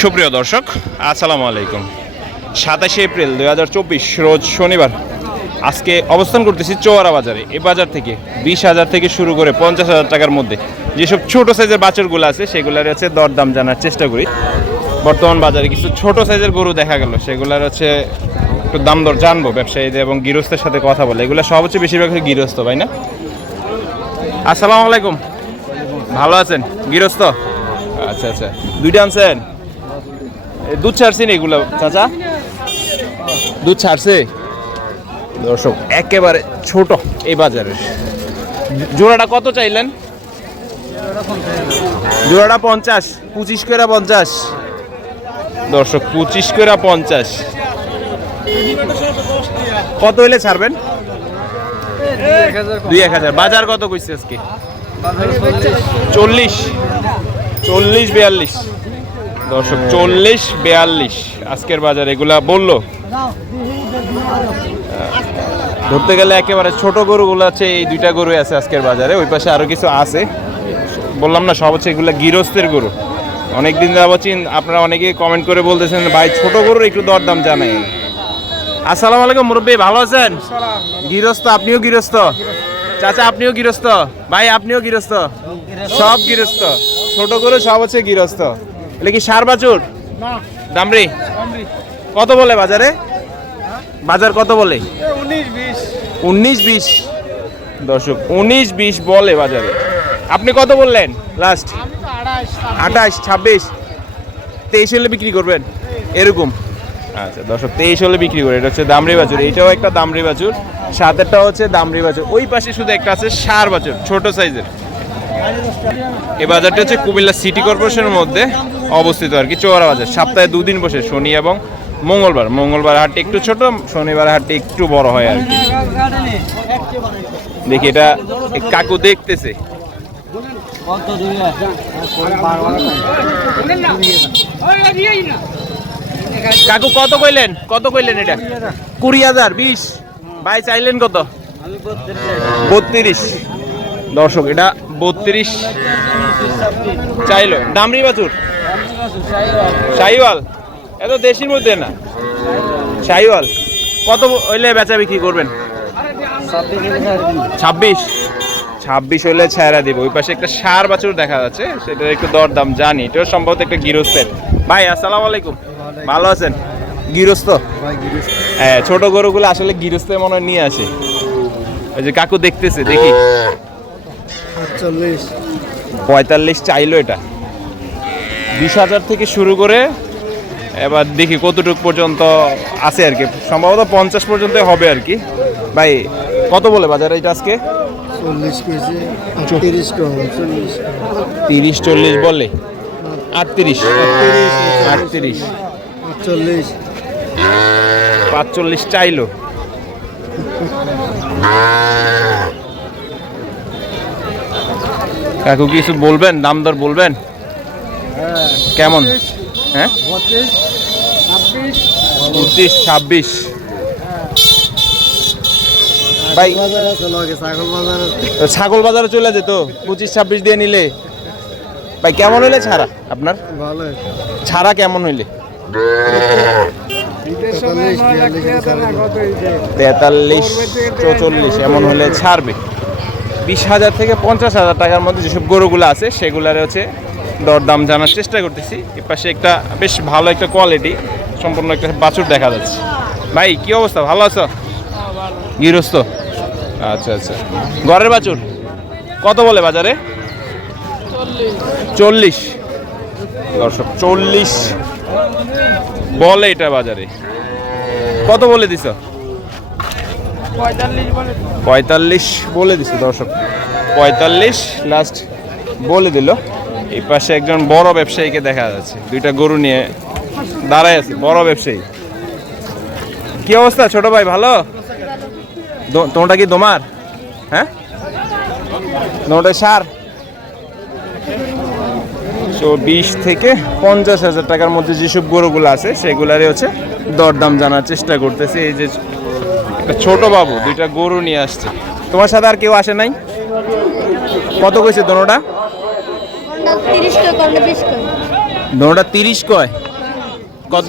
সুপ্রিয় দর্শক, আসসালামু আলাইকুম। সাতাশে এপ্রিল দুই হাজার চব্বিশ, রোজ শনিবার। আজকে অবস্থান করতেছি চোয়ারা বাজারে। এ বাজার থেকে বিশ হাজার থেকে শুরু করে পঞ্চাশ হাজার টাকার মধ্যে যেসব ছোট সাইজের বাছরগুলো আছে, সেগুলোর হচ্ছে দরদাম জানার চেষ্টা করি। বর্তমান বাজারে কিছু ছোট সাইজের গরু দেখা গেল, সেগুলোর হচ্ছে একটু দাম দর জানব, ব্যবসায়ীদের এবং গৃহস্থের সাথে কথা বলে। এগুলো সব হচ্ছে বেশিরভাগ হচ্ছে গৃহস্থ ভাই না? আসসালামু আলাইকুম। ভালো আছেন? গৃহস্থ? আচ্ছা আচ্ছা। দুইটা আনছেন? দুধ ছাড়ছেন এগুলো চাচা? দুধ ছাড়ছে? দর্শক একেবারে ছোট এই বাজারের। জোড়াটা কত চাইলেন? জোড়াটা পঞ্চাশ পঁচিশ করে পঞ্চাশ। দর্শক পঁচিশ করে পঞ্চাশ। কত হইলে ছাড়বেন? দুই এক হাজার। বাজার কত কইছে আজকে? চল্লিশ চল্লিশ বিয়াল্লিশ। দর্শক, চল্লিশ, বিয়াল্লিশ। আজকের বাজার এগুলা বলল। ধরতে গেলে একেবারে ছোট গরুগুলো আছে, এই দুইটা গরু আছে আজকের বাজারে, ওই পাশে আরও কিছু আছে। বললাম না, সব হচ্ছে এগুলা গৃহস্থের গরু। অনেকদিন যাবতীন আপনারা অনেকে কমেন্ট করে বলতেছেন, ভাই, ছোট গরুর একটু দরদাম জানাই। আসসালামু আলাইকুম, মুরব্বী, ভালো আছেন? গৃহস্থ, আপনিও গৃহস্থ? চাচা, আপনিও গৃহস্থ? ভাই, আপনিও গৃহস্থ? সব গৃহস্থ। ছোট গরু, সব হচ্ছে গৃহস্থ। এটা কি সার বাছুর দামরি কত বলে বাজারে? বাজার কত বলে? উনিশ বিশ। দর্শক উনিশ বিশ বলে বাজারে। আপনি কত বললেন? লাস্ট আঠাশ ছাব্বিশ। তেইশ হলে বিক্রি করবেন? এরকম। আচ্ছা দর্শক তেইশ হলে বিক্রি করে। এটা হচ্ছে দামরি বাছুর। এইটাও একটা দামরি বাছুর। সাতেরটা হচ্ছে দামরি বাছুর। ওই পাশে শুধু একটা আছে সার বাছুর ছোট সাইজের। এই বাজারটা হচ্ছে কুমিল্লা সিটি কর্পোরেশনের মধ্যে অবস্থিত আর কি। চৌরা বাজার। সপ্তাহে দুদিন বসে শনি এবং মঙ্গলবার। মঙ্গলবার হাটটি একটু ছোট, শনিবার হাটটি একটু বড় হয় আর কি। দেখি এটা কাকু দেখতেছে। কাকু, কত কইলেন? কত কইলেন এটা? কুড়ি হাজার, বিশ। ভাই, চাইলেন কত? বত্রিশ। দর্শক, এটা বত্রিশ চাইলো। দামরি বাছুর? শাহিওয়াল। এত দেশির মধ্যে না। শাহিওয়াল। কত হইলে বেচা বিক্রি করবেন? ছাব্বিশ। ছাব্বিশ হলে ছায়রা দিব। ওই পাশে একটা সার বাছুর দেখা যাচ্ছে সেটা একটু দর দাম জানি। এটাও সম্ভবত একটা গৃহস্থের। ভাই আসসালামু আলাইকুম। ভালো আছেন? গৃহস্থ। হ্যাঁ ছোট গরুগুলো আসলে গৃহস্থ মনে হয় নিয়ে আসে। ওই যে কাকু দেখতেছে দেখি। চল্লিশ পঁয়তাল্লিশ চাইলো এটা। বিশ হাজার থেকে শুরু করে এবার দেখি কতটুক পর্যন্ত আছে আর কি। সম্ভবত পঞ্চাশ পর্যন্ত হবে আর কি। ভাই কত বলে বাজার এটা আজকে? তিরিশ চল্লিশ বলে? আটত্রিশ। আটত্রিশ চল্লিশ পাঁচচল্লিশ চাইলো। কাকু কিছু বলবেন? দাম দর বলবেন কেমন? হ্যাঁ? পঁচিশ ছাব্বিশ। ভাই। আছে লগে ছাগল বাজার আছে। ছাগল বাজারে চলে যেত। পঁচিশ ছাব্বিশ দিয়ে নিলে। ভাই কেমন হইলে ছাড়া আপনার? ছাড়া কেমন হইলে? তেতাল্লিশ তেতাল্লিশ চৌচল্লিশ এমন হলে ছাড়বে। বিশ হাজার থেকে পঞ্চাশ হাজার টাকার মধ্যে যেসব গরুগুলো আছে, সেগুলার হচ্ছে দরদাম জানার চেষ্টা করতেছি। এর পাশে একটা বেশ ভালো একটা কোয়ালিটি সম্পূর্ণ একটা বাছুর দেখা যাচ্ছে। ভাই, কি অবস্থা? ভালো আছো? গৃহস্থ? আচ্ছা আচ্ছা। ঘরের বাছুর? কত বলে বাজারে? চল্লিশ। দর্শক, চল্লিশ বলে এটা বাজারে। কত বলে দিছ? পঁয়তাল্লিশ বলে দিছে দর্শক। পঁয়তাল্লিশ লাস্ট বলে দিল। এই পাশে একজন বড় ব্যবসায়ীকে দেখা যাচ্ছে। দুইটা গরু নিয়ে দাঁড়ায় আছে, বড় ব্যবসায়ী। কি অবস্থা ছোট ভাই, ভালো? তোমারটা কি তোমার হ্যাঁ? তোমারটা সার? তো বিশ থেকে পঞ্চাশ হাজার টাকার মধ্যে যেসব গরুগুলো আছে, সেগুলারই হচ্ছে দরদাম জানার চেষ্টা করতেছে। এই যে একটা ছোট বাবু দুইটা গরু নিয়ে আসছে। তোমার সাথে আর কেউ আসে নাই? কত কইছে দোনোটা? দোনোটা তিরিশ কয় কত?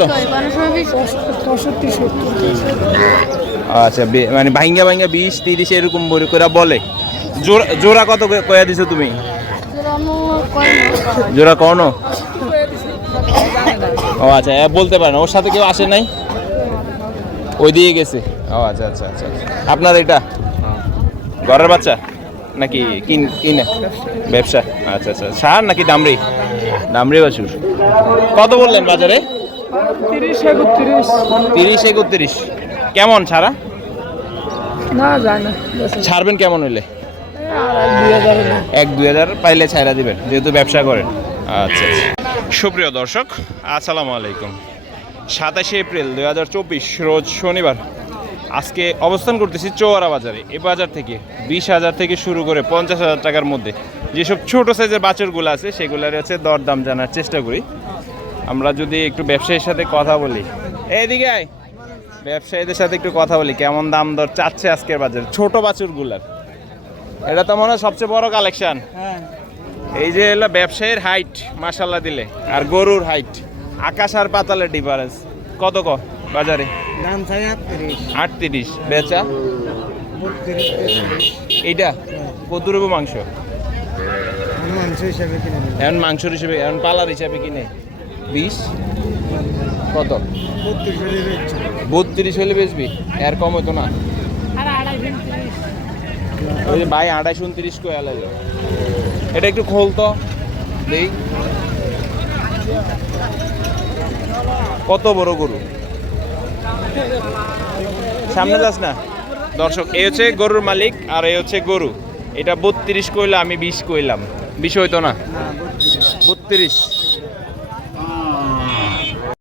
আচ্ছা বে- মানে ভাইঙ্গা ভাইঙ্গা বিশ তিরিশ এরকম বলে করে বলে। জোড়া জোড়া কত করে কয়া দিছো তুমি? জোড়া কনো ও আচ্ছা এ বলতে পারে না ওর সাথে কেউ আসে নাই? ওই দিয়ে গেছে। ও আচ্ছা আচ্ছা আচ্ছা আচ্ছা। আপনার এটা? ঘরের বাচ্চা? নাকি কিন কিনে? ব্যবসা? আচ্ছা আচ্ছা সার নাকি দামরি দামরি বাছুর। কত বললেন বাজারে? তিরিশ একত্রিশ। তিরিশ একত্রিশ। কেমন ছাড়া না যায় না। ছাড়বেন কেমন হইলে? এক দুই হাজার পাইলে ছাইরা দিবেন যেহেতু ব্যবসা করেন। আচ্ছা আচ্ছা। সুপ্রিয় দর্শক আসসালামু আলাইকুম। সাতাশে এপ্রিল দু হাজার চব্বিশ রোজ শনিবার। আজকে অবস্থান করতেছি চৌয়ারা বাজারে। এ বাজার থেকে বিশ হাজার থেকে শুরু করে পঞ্চাশ হাজার টাকার মধ্যে যেসব ছোট সাইজের বাছরগুলো আছে সেগুলোর হচ্ছে দরদাম জানার চেষ্টা করি। আমরা যদি একটু ব্যবসায়ীর সাথে কথা বলি। এইদিকে আয়। ব্যবসায়ীদের সাথে একটু কথা বলি কেমন দাম দর চাচ্ছে আজকের বাজারে ছোট বাছুরগুলার। এটা তো মনে হয় সবচেয়ে বড় কালেকশন হ্যাঁ। এই যে এলো ব্যবসায়ীর হাইট মাশাল্লাহ দিলে আর গরুর হাইট আকাশ আর পাতালের ডিফারেন্স কত ক বাজারে? দাম চাই আটত্রিশ। আটত্রিশ। বেচা? এইটা? কত রুবো মাংস? মাংস হিসাবে কিনে এখন মাংসর হিসেবে এখন পালার হিসাবে কিনে। বিশ? কত? বত্রিশ হলে বেচবি? এর কম হতো না। ওই যে ভাই আড়াইশ উনত্রিশ কো এলাইলো এটা একটু খোল তো। দেই। কত বড় গরু? সামনে যাস না। দর্শক, এই হচ্ছে গরুর মালিক আর এই হচ্ছে গরু। এটা বত্রিশ কইলা আমি বিশ কইলাম। বিষয় তো না? বত্রিশ।